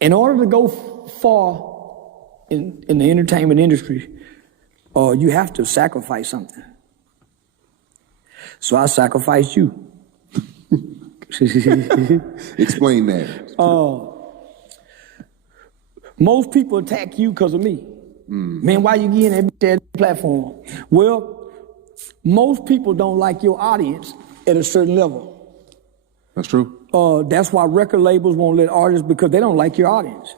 In order to go far in the entertainment industry, you have to sacrifice something. So I sacrificed you. Explain that. Most people attack you because of me. Man, why you getting that platform? Well, most people don't like your audience at a certain level. That's true. That's why record labels won't let artists, because they don't like your audience.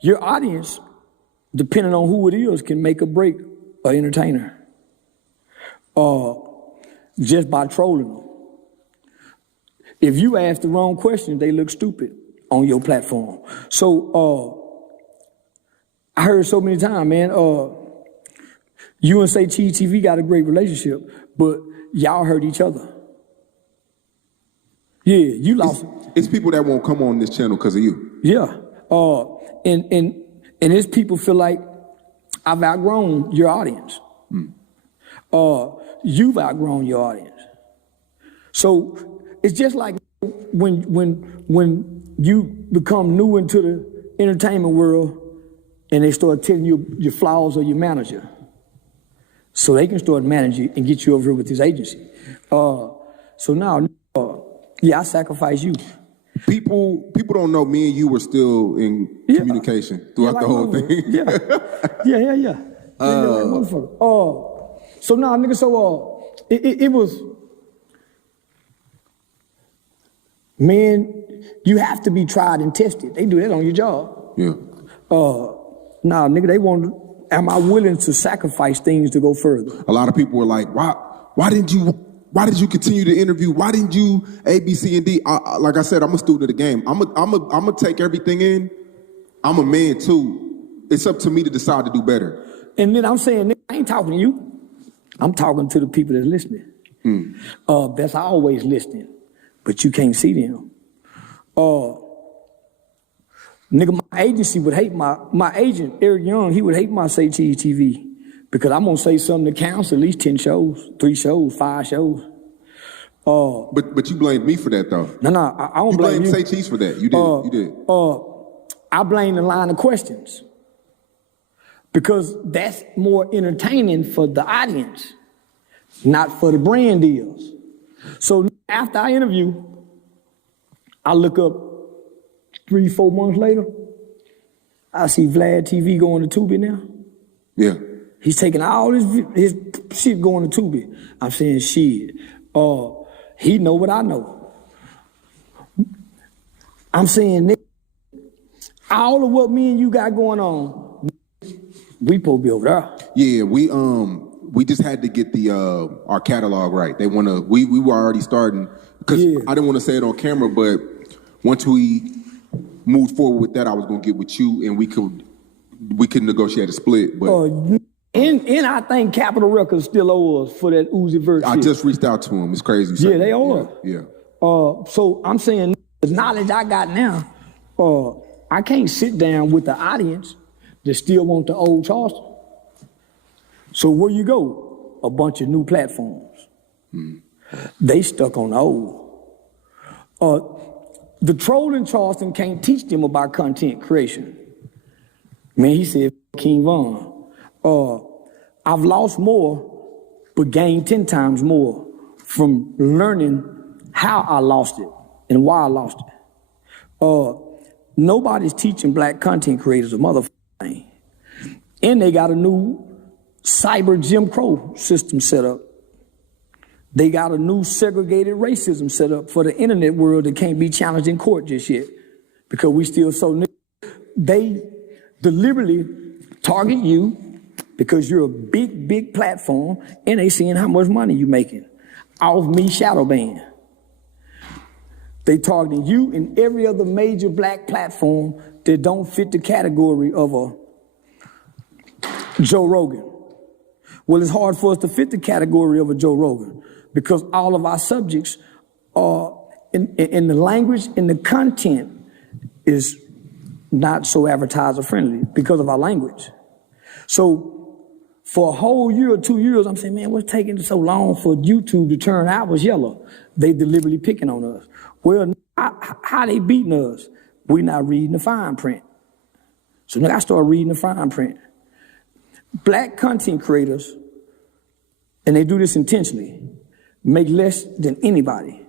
Your audience, depending on who it is, can make or break an entertainer just by trolling them. If you ask the wrong question, they look stupid on your platform. So I heard so many times, man, you and Say Cheese TV got a great relationship, but y'all hurt each other. Yeah, you lost. It's people that won't come on this channel because of you. Yeah, and it's people feel like I've outgrown your audience. You've outgrown your audience. So it's just like when you become new into the entertainment world and they start telling you your flaws of your manager, so they can start managing and get you over here with this agency. So now, yeah, I sacrifice you. People don't know me and you were still in communication throughout the whole thing. Yeah. So now, nigga, it was, man, you have to be tried and tested. They do that on your job. Yeah. Nah, nigga, they want, am I willing to sacrifice things to go further? A lot of people were like, why did you continue to interview? Why didn't you A, B, C, and D? Like I said, I'm a student of the game. I'm gonna take everything in. I'm a man too. It's up to me to decide to do better. And then I'm saying, nigga, I ain't talking to you. I'm talking to the people that's listening. That's always listening, but you can't see them. Nigga, my agency would hate my agent, Eric Young, he would hate my Say Cheese TV. Because I'm gonna say something that counts at least 10 shows, 3 shows, 5 shows. But you blamed me for that though. No, I don't blame you. You blamed Say Cheese for that. You did. I blame the line of questions. Because that's more entertaining for the audience, not for the brand deals. So after I interview, I look up 3-4 months later, I see Vlad TV going to Tubi now. Yeah. He's taking all his shit going to Tubi. I'm saying shit. He know what I know. I'm saying all of what me and you got going on, we supposed to be over there. Yeah, we just had to get the our catalog right. They wanna we were already starting because I didn't want to say it on camera, but once we moved forward with that, I was gonna get with you and we could negotiate a split, but. And I think Capitol Records still owe us for that Uzi verse. I just reached out to him. It's crazy. Yeah, they owe us. Yeah. So I'm saying the knowledge I got now, I can't sit down with the audience that still want the old Charleston. So where you go? A bunch of new platforms. They stuck on the old. The troll in Charleston can't teach them about content creation. Man, he said, King Von. I've lost more, but gained 10 times more from learning how I lost it and why I lost it. Nobody's teaching black content creators a motherfucking thing. And they got a new cyber Jim Crow system set up. They got a new segregated racism set up for the internet world that can't be challenged in court just yet because we still so. They deliberately target you because you're a big platform and they seeing how much money you making off me shadow ban. They targeting you and every other major black platform that don't fit the category of a Joe Rogan. Well, it's hard for us to fit the category of a Joe Rogan because all of our subjects are in the language and the content is not so advertiser friendly because of our language. So For a whole year or 2 years, I'm saying, man, what's taking so long for YouTube to turn ours yellow? They deliberately picking on us. Well, how they beating us? We not reading the fine print. So now I started reading the fine print. Black content creators, and they do this intentionally, make less than anybody.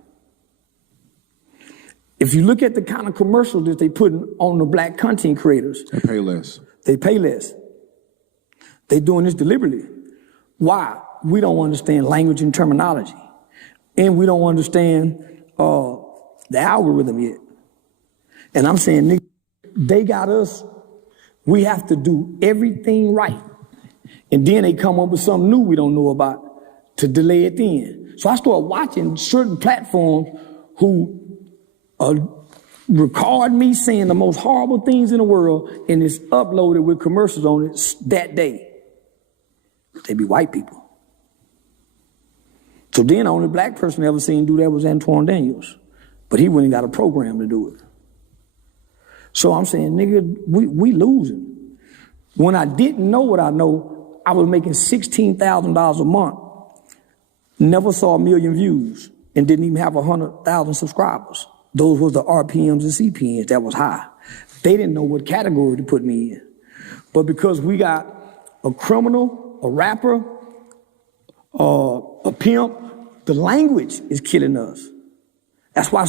If you look at the kind of commercials that they put on the black content creators, they pay less. They pay less. They doing this deliberately. Why? We don't understand language and terminology. And we don't understand the algorithm yet. And I'm saying, nigga, they got us. We have to do everything right. And then they come up with something new we don't know about to delay it then. So I started watching certain platforms who record me saying the most horrible things in the world, and it's uploaded with commercials on it that day. They be white people. So then the only black person I ever seen do that was Antoine Daniels. But he wouldn't got a program to do it. So I'm saying, nigga, we losing. When I didn't know what I know, I was making $16,000 a month. Never saw 1 million views and didn't even have 100,000 subscribers. Those was the RPMs and CPMs that was high. They didn't know what category to put me in. But because we got a criminal, a rapper, a pimp, the language is killing us. That's why,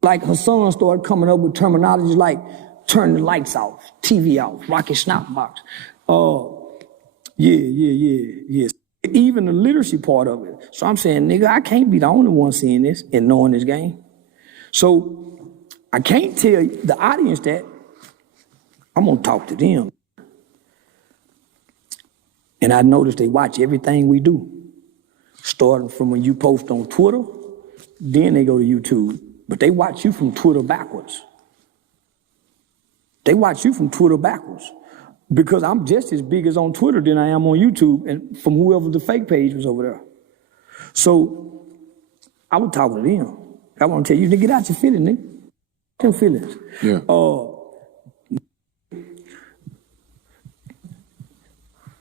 like, Hassan started coming up with terminologies like turn the lights off, TV off, rocket snap box. Yeah. Even the literacy part of it. So I'm saying, nigga, I can't be the only one seeing this and knowing this game. So I can't tell the audience that. I'm gonna talk to them. And I noticed they watch everything we do. Starting from when you post on Twitter, then they go to YouTube. But they watch you from Twitter backwards. They watch you from Twitter backwards. Because I'm just as big as on Twitter than I am on YouTube and from whoever the fake page was over there. So I was talking to them. I want to tell you, nigga, get out your feelings, nigga. Your feelings. Yeah.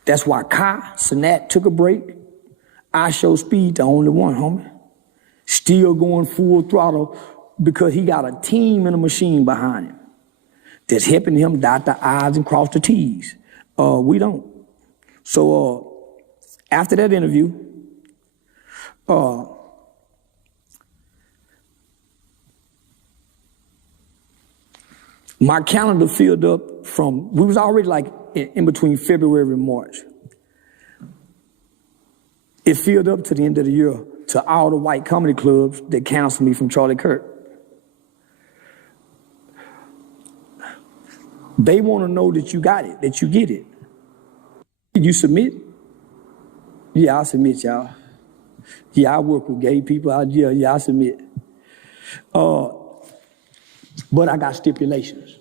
That's why Kai Sinat took a break. I Show Speed, the only one, homie. Still going full throttle because he got a team and a machine behind him that's helping him dot the I's and cross the T's. We don't. So after that interview, my calendar filled up from, we was already like in between February and March. It filled up to the end of the year to all the white comedy clubs that canceled me from Charlie Kirk. They want to know that you got it, that you get it. Did you submit? Yeah, I submit, y'all. Yeah, I work with gay people. I submit. But I got stipulations.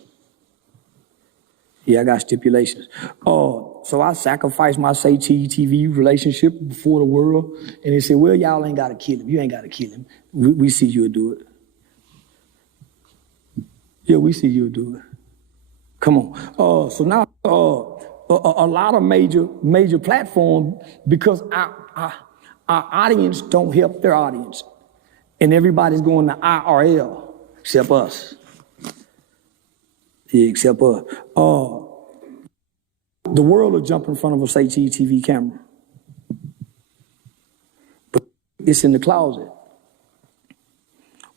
Yeah, I got stipulations. So I sacrificed my TV relationship before the world. And they said, well, y'all ain't got to kill him. You ain't got to kill him. We see you'll do it. Yeah, we see you'll do it. Come on. So now a lot of major platforms, because our audience don't help their audience. And everybody's going to IRL, except us. Yeah, except us. The world will jump in front of a TV camera. But it's in the closet.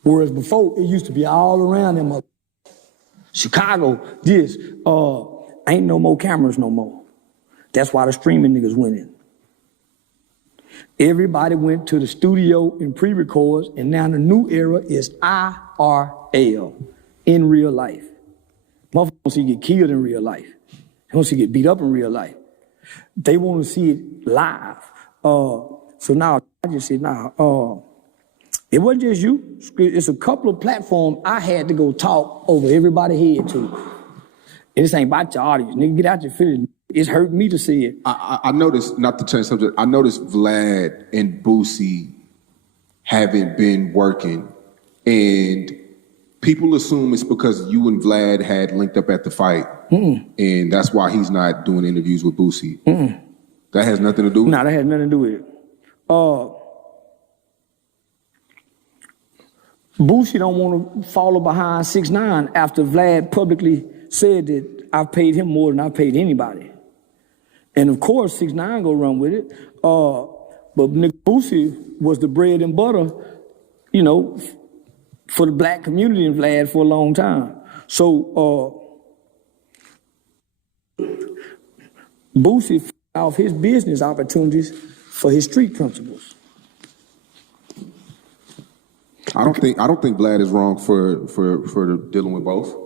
Whereas before, it used to be all around them. Chicago, this, ain't no more cameras no more. That's why the streaming niggas winning. Everybody went to the studio and pre-records, and now the new era is IRL, in real life. Motherfuckers want to see you get killed in real life. They want to see you get beat up in real life. They want to see it live. So now, I just said, it wasn't just you. It's a couple of platforms I had to go talk over everybody's head to. And this ain't about your audience. Nigga, get out your feelings. It's hurt me to see it. I noticed, not to change subject, I noticed Vlad and Boosie haven't been working. And people assume it's because you and Vlad had linked up at the fight. And that's why he's not doing interviews with Boosie. That has nothing to do with it? No, that has nothing to do with it. Boosie don't want to follow behind 6ix9ine after Vlad publicly said that I've paid him more than I've paid anybody. And of course, 6ix9ine go run with it. But nigga Boosie was the bread and butter, you know, for the black community in Vlad for a long time. So Boosie off his business opportunities for his street principles. I don't think Vlad is wrong for dealing with both.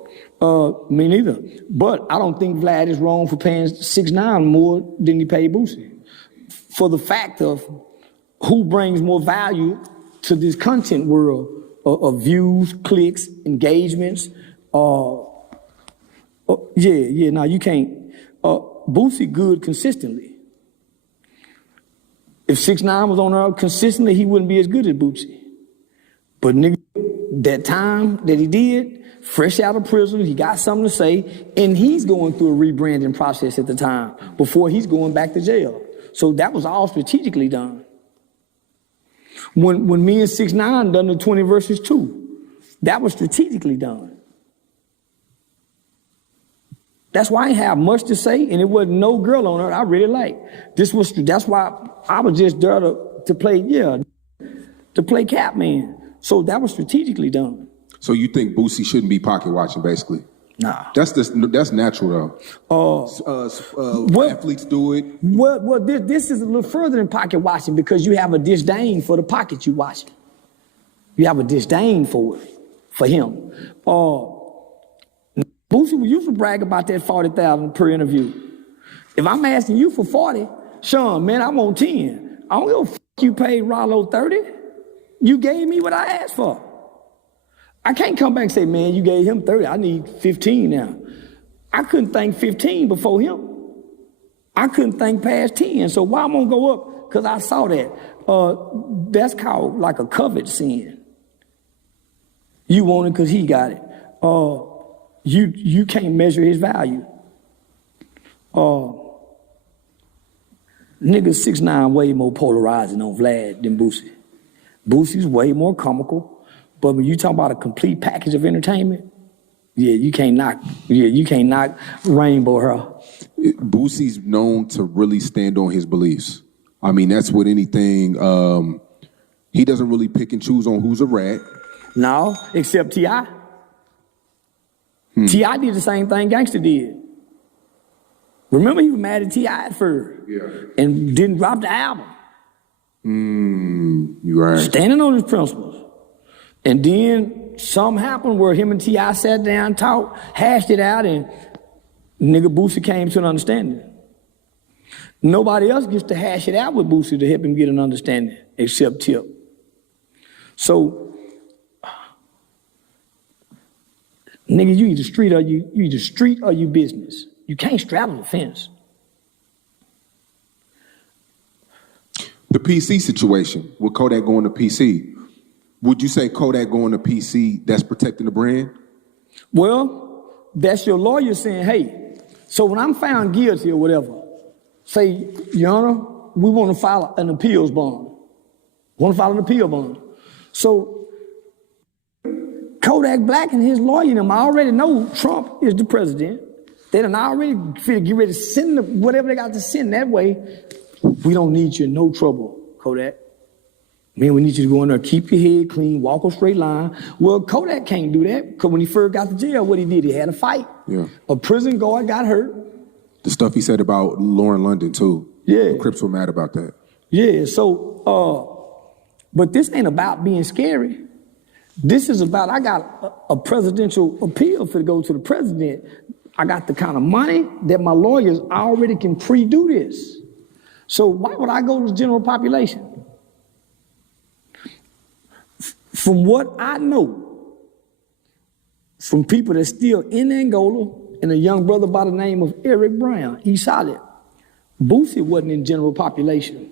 Me neither. But I don't think Vlad is wrong for paying 6ix9ine more than he paid Boosie. For the fact of who brings more value to this content world of views, clicks, engagements. Now you can't. Boosie good consistently. If 6ix9ine was on there consistently, he wouldn't be as good as Boosie. But nigga, that time that he did, fresh out of prison, he got something to say, and he's going through a rebranding process at the time before he's going back to jail. So that was all strategically done. When me and 6ix9ine done the 20 versus 2, that was strategically done. That's why I ain't have much to say, and it wasn't no girl on her I really liked. That's why I was just there to play Catman. So that was strategically done. So you think Boosie shouldn't be pocket watching, basically? Nah. That's natural, though. Athletes do it. Well, this is a little further than pocket watching because you have a disdain for the pocket you watching. You have a disdain for it, for him. Boosie used to brag about that 40,000 per interview. If I'm asking you for 40, Sean, man, I want 10. I don't give a fuck you paid Rollo 30. You gave me what I asked for. I can't come back and say, man, you gave him 30. I need 15 now. I couldn't think 15 before him. I couldn't think past 10. So why I'm gonna go up? Because I saw that. That's called like a covet sin. You want it because he got it. You can't measure his value. Nigga 6ix9ine way more polarizing on Vlad than Boosie. Boosie's way more comical, but when you talk about a complete package of entertainment, you can't knock Rainbow her. Boosie's known to really stand on his beliefs. I mean, that's with anything. He doesn't really pick and choose on who's a rat. No, except T.I. T.I. did the same thing Gangsta did. Remember, he was mad at T.I. at first. Yeah. And didn't drop the album. You right. Standing on his principles. And then something happened where him and T.I. sat down, talked, hashed it out, and nigga Boosie came to an understanding. Nobody else gets to hash it out with Boosie to help him get an understanding, except Tip. So, nigga, you either street or you business. You can't straddle the fence. The PC situation, with Kodak going to PC, would you say Kodak going to PC, that's protecting the brand? Well, that's your lawyer saying, hey, so when I'm found guilty or whatever, say, Your Honor, we want to file an appeals bond. So Kodak Black and his lawyer, them, I already know Trump is the president. They done already get ready to send whatever they got to send that way. We don't need you in no trouble, Kodak. Man, we need you to go in there, keep your head clean, walk a straight line. Well, Kodak can't do that because when he first got to jail, what he did, he had a fight. Yeah. A prison guard got hurt. The stuff he said about Lauren London, too. Yeah. The Crips were mad about that. Yeah, so, but this ain't about being scary. This is about, I got a presidential appeal for to go to the president. I got the kind of money that my lawyers already can pre-do this. So why would I go to the general population? From what I know, from people that's still in Angola, and a young brother by the name of Eric Brown, he's solid. Boosie wasn't in general population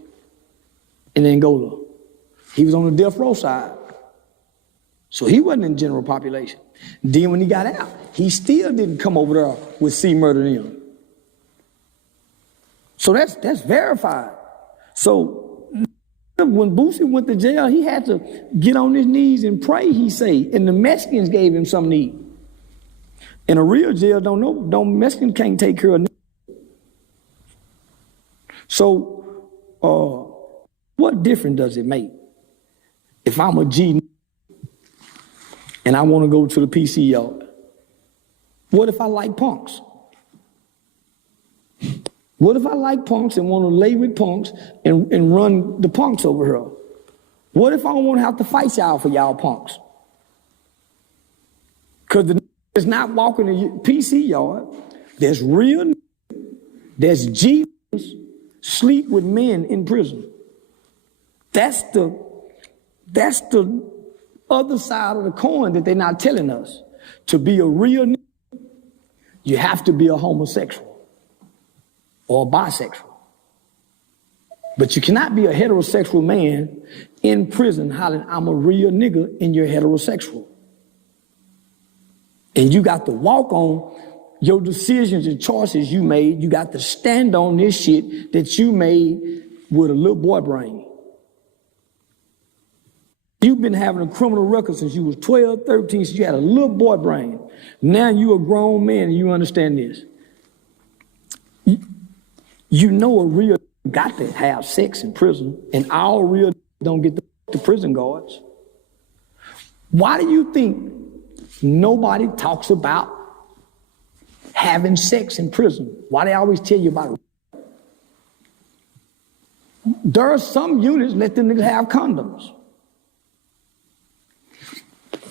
in Angola. He was on the death row side. So he wasn't in general population. Then when he got out, he still didn't come over there with C Murder and them. So that's verified. So when Boosie went to jail, he had to get on his knees and pray, he say, and the Mexicans gave him something to eat. In a real jail, Mexicans can't take care of niggas. So what difference does it make if I'm a G and I want to go to the PC yard? What if I like punks? What if I like punks and want to lay with punks and run the punks over here? What if I don't want to have to fight y'all for y'all punks? Because the is not walking the PC yard. There's real, there's G sleep with men in prison. That's the other side of the coin that they're not telling us. To be a real, you have to be a homosexual or a bisexual. But you cannot be a heterosexual man in prison hollering, I'm a real nigga, and you're heterosexual. And you got to walk on your decisions and choices you made. You got to stand on this shit that you made with a little boy brain. You've been having a criminal record since you was 12, 13, since you had a little boy brain. Now you a grown man and you understand this. You know a real got to have sex in prison, and all real don't get the prison guards. Why do you think nobody talks about having sex in prison? Why they always tell you about it? There are some units let them niggas have condoms.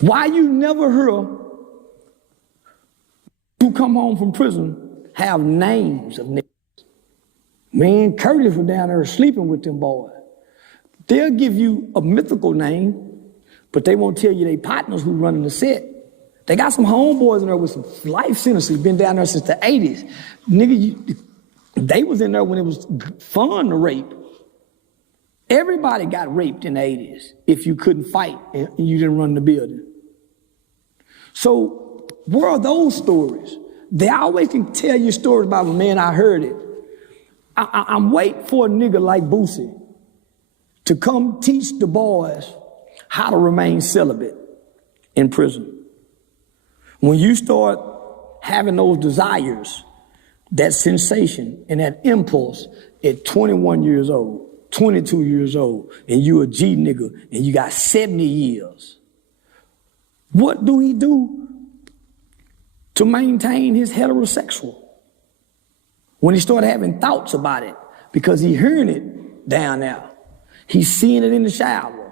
Why you never hear who come home from prison have names of niggas? Me and Curtis were down there sleeping with them boys. They'll give you a mythical name, but they won't tell you they partners who running the set. They got some homeboys in there with some life sentences, been down there since the 80s. Nigga, they was in there when it was fun to rape. Everybody got raped in the 80s if you couldn't fight and you didn't run the building. So where are those stories? They always can tell you stories about, man, I heard it. I'm waiting for a nigga like Boosie to come teach the boys how to remain celibate in prison. When you start having those desires, that sensation and that impulse at 21 years old, 22 years old, and you a G nigga and you got 70 years, what do he do to maintain his heterosexual? When he started having thoughts about it, because he hearing it down there, he's seeing it in the shower.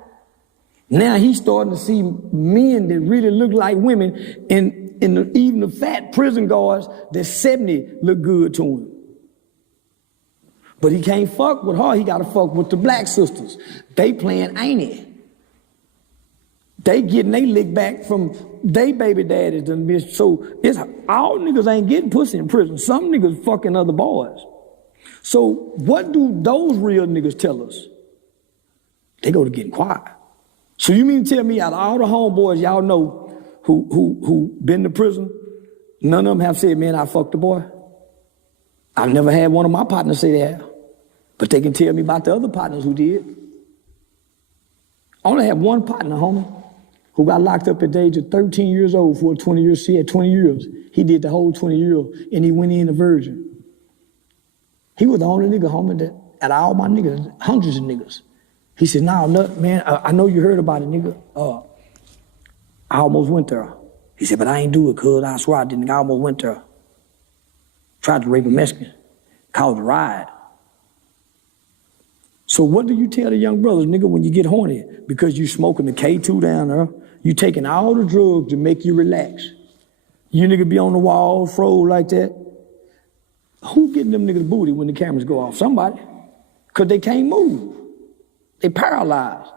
Now he's starting to see men that really look like women, and even the fat prison guards that 70 look good to him. But he can't fuck with her, he gotta fuck with the black sisters. They playing ain't. They getting they lick back from they baby daddies done missed. So it's all niggas ain't getting pussy in prison. Some niggas fucking other boys. So what do those real niggas tell us? They go to getting quiet. So you mean to tell me out of all the homeboys y'all know who been to prison, none of them have said, man, I fucked the boy? I've never had one of my partners say that. But they can tell me about the other partners who did. I only have one partner, homie, who got locked up at the age of 13 years old for 20 years. He had 20 years. He did the whole 20 years, and he went in a virgin. He was the only nigga, homie, that out of all my niggas, hundreds of niggas. He said, nah, man, I know you heard about it, nigga. I almost went there. He said, but I ain't do it, cuz. I swear I didn't. I almost went there. Tried to rape a Mexican. Caused a riot. So what do you tell the young brothers, nigga, when you get horny? Because you smoking the K2 down there, you taking all the drugs to make you relax. You nigga be on the wall, froze like that. Who getting them niggas booty when the cameras go off? Somebody. Because they can't move. They paralyzed.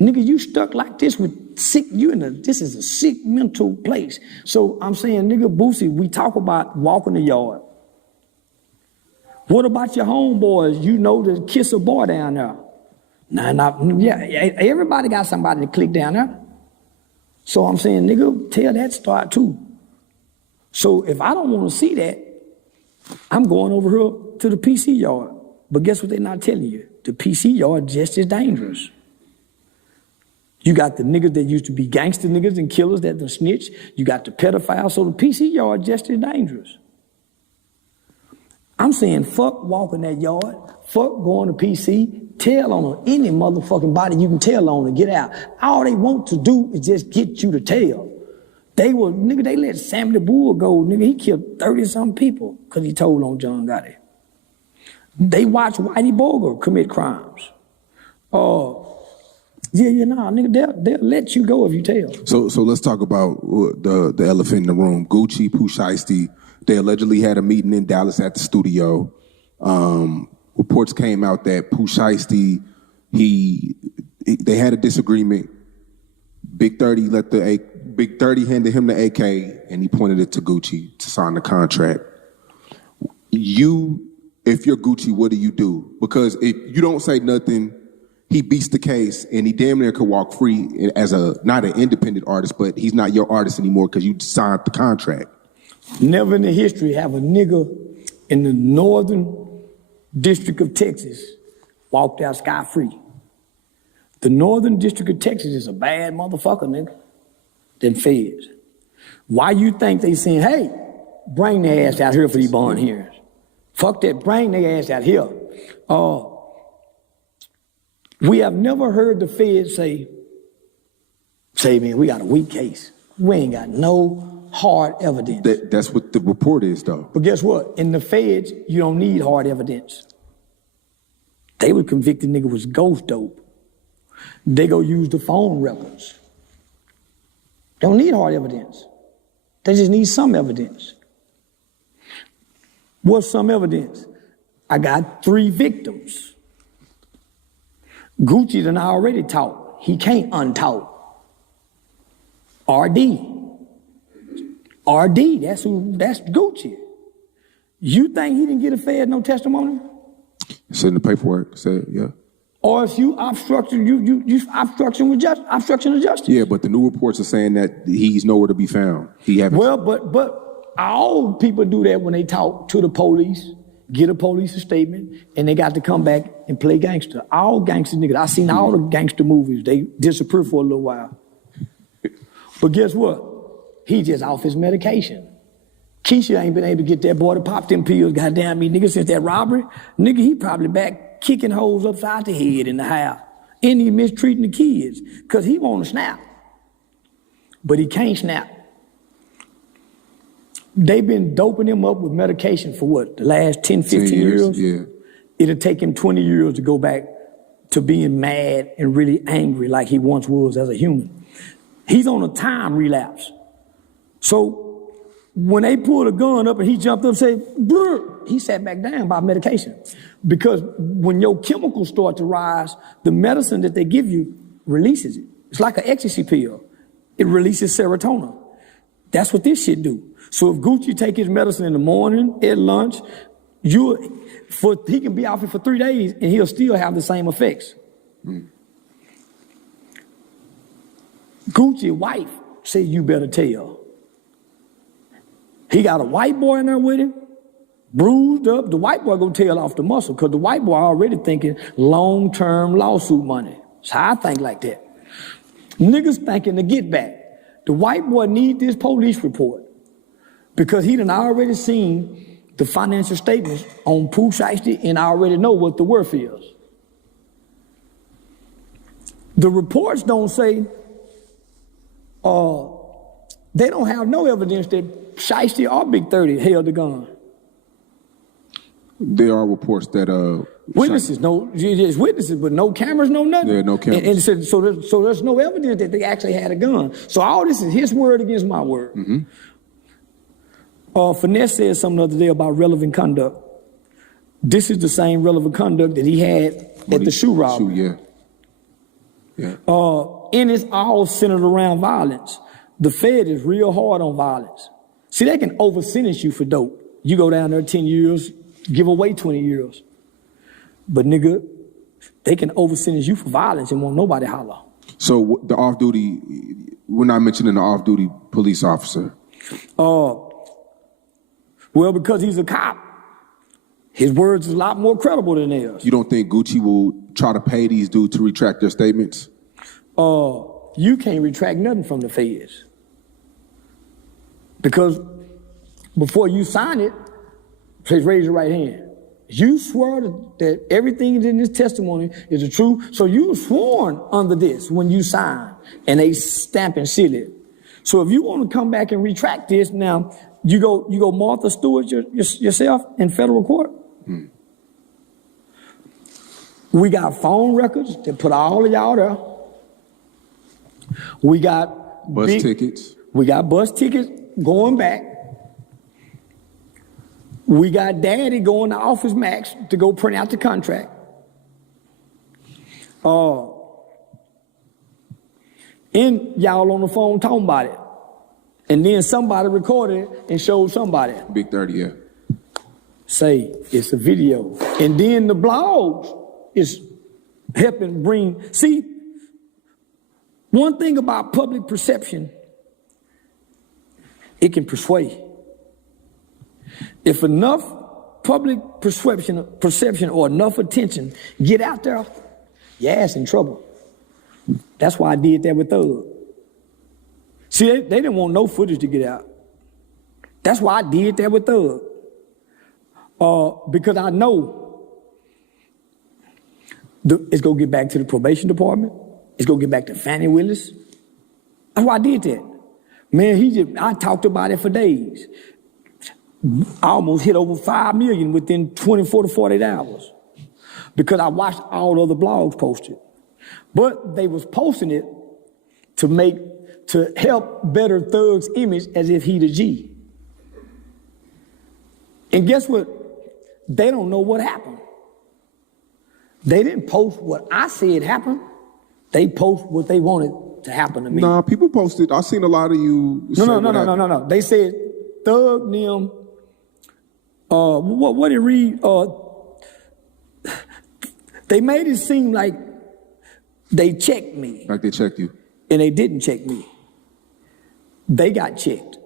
Nigga, you stuck like this with sick, this is a sick mental place. So I'm saying, nigga, Boosie, we talk about walking the yard. What about your homeboys? You know to kiss a boy down there. Everybody got somebody to click down there. So I'm saying, nigga, tell that story too. So if I don't want to see that, I'm going over here to the PC yard. But guess what they're not telling you? The PC yard just as dangerous. You got the niggas that used to be gangster niggas and killers that done snitch. You got the pedophiles, so the PC yard just as dangerous. I'm saying fuck walking that yard, fuck going to PC, tell on any motherfucking body you can tell on and get out. All they want to do is just get you to tell. They let Sammy the Bull go, nigga, he killed 30-something people because he told on John Gotti. They watch Whitey Bulger commit crimes. Nigga, they'll let you go if you tell. So let's talk about the elephant in the room. Gucci, Pooh Shiesty, they allegedly had a meeting in Dallas at the studio. Reports came out that Pooh Shiesty, they had a disagreement. Big 30 handed him the AK and he pointed it to Gucci to sign the contract. If you're Gucci, what do you do? Because if you don't say nothing, he beats the case and he damn near could walk free as not an independent artist, but he's not your artist anymore because you signed the contract. Never in the history have a nigga in the northern district of Texas walked out scot-free. The northern district of Texas is a bad motherfucker, nigga. Them feds. Why you think they saying, hey, bring their ass out here for these bond hearings? Fuck that, bring their ass out here. We have never heard the feds say, man, we got a weak case. We ain't got no hard evidence. That's what the report is, though. But guess what? In the feds, you don't need hard evidence. They would convict the nigga was ghost dope. They go use the phone records. They don't need hard evidence. They just need some evidence. What's some evidence? I got 3 victims. Gucci done already taught. He can't untaught. RD, that's Gucci. You think he didn't get a Fed no testimony? It's in the paperwork, said, yeah. Or if you obstruction, you obstruction of justice. Yeah, but the new reports are saying that he's nowhere to be found. Well, but all people do that when they talk to the police, get a police statement, and they got to come back and play gangster. All gangster niggas. I seen all the gangster movies. They disappear for a little while. But guess what? He just off his medication. Keisha ain't been able to get that boy to pop them pills, goddamn me, nigga, since that robbery. Nigga, he probably back kicking hoes upside the head in the house. And he mistreating the kids, because he want to snap. But he can't snap. They've been doping him up with medication for what, the last 10, 15 years? Yeah. It'll take him 20 years to go back to being mad and really angry like he once was as a human. He's on a time relapse. So when they pulled a gun up and he jumped up and said, brr, he sat back down by medication. Because when your chemicals start to rise, the medicine that they give you releases it. It's like an ecstasy pill. It releases serotonin. That's what this shit do. So if Gucci take his medicine in the morning, at lunch, he can be out here for 3 days and he'll still have the same effects. Gucci's wife said, you better tell. He got a white boy in there with him, bruised up. The white boy gonna tell off the muscle because the white boy already thinking long-term lawsuit money. That's how I think like that. Niggas thinking to get back. The white boy need this police report because he done already seen the financial statements on Pooh Shiesty and already know what the worth is. The reports don't say, they don't have no evidence that Shiesty or Big 30 held the gun. There are reports that witnesses, just witnesses, but no cameras, no nothing. Yeah, no cameras. And so there's no evidence that they actually had a gun. So all this is his word against my word. Mm-hmm. Finesse said something the other day about relevant conduct. This is the same relevant conduct that he had at the shoe robbery. Yeah. And it's all centered around violence. The Fed is real hard on violence. See, they can over-sentence you for dope. You go down there 10 years, give away 20 years. But nigga, they can over-sentence you for violence and won't nobody holler. So the off-duty, we're not mentioning the off-duty police officer. Well, because he's a cop, His words is a lot more credible than theirs. You don't think Gucci will try to pay these dudes to retract their statements? You can't retract nothing from the feds. Because before you sign it, please raise your right hand. You swear that everything in this testimony is the truth. So you were sworn under this when you signed, and they stamp and seal it. So if you want to come back and retract this, now you go Martha Stewart yourself in federal court. We got phone records that put all of y'all there. We got bus tickets. We got bus tickets going back. We got Daddy going to Office Max to go print out the contract. And y'all on the phone talking about it. And then somebody recorded it and showed somebody. Big 30, yeah. Say it's a video. And then the blogs is helping bring. See, one thing about public perception, it can persuade. If enough public perception or enough attention get out there, your ass in trouble. That's why I did that with Thug. See, they didn't want no footage to get out. That's why I did that with Thug. Because I know it's going to get back to the probation department. It's going to get back to Fannie Willis. That's why I did that. Man, I talked about it for days. I almost hit over 5 million within 24 to 48 hours because I watched all the other blogs posted. But they was posting it to help better Thug's image as if he the G. And guess what? They don't know what happened. They didn't post what I said happened. They post what they wanted to happen to me. Nah, people posted. I seen a lot of you. No. They said Thug them. What did it read? They made it seem like they checked me. Like they checked you. And they didn't check me. They got checked.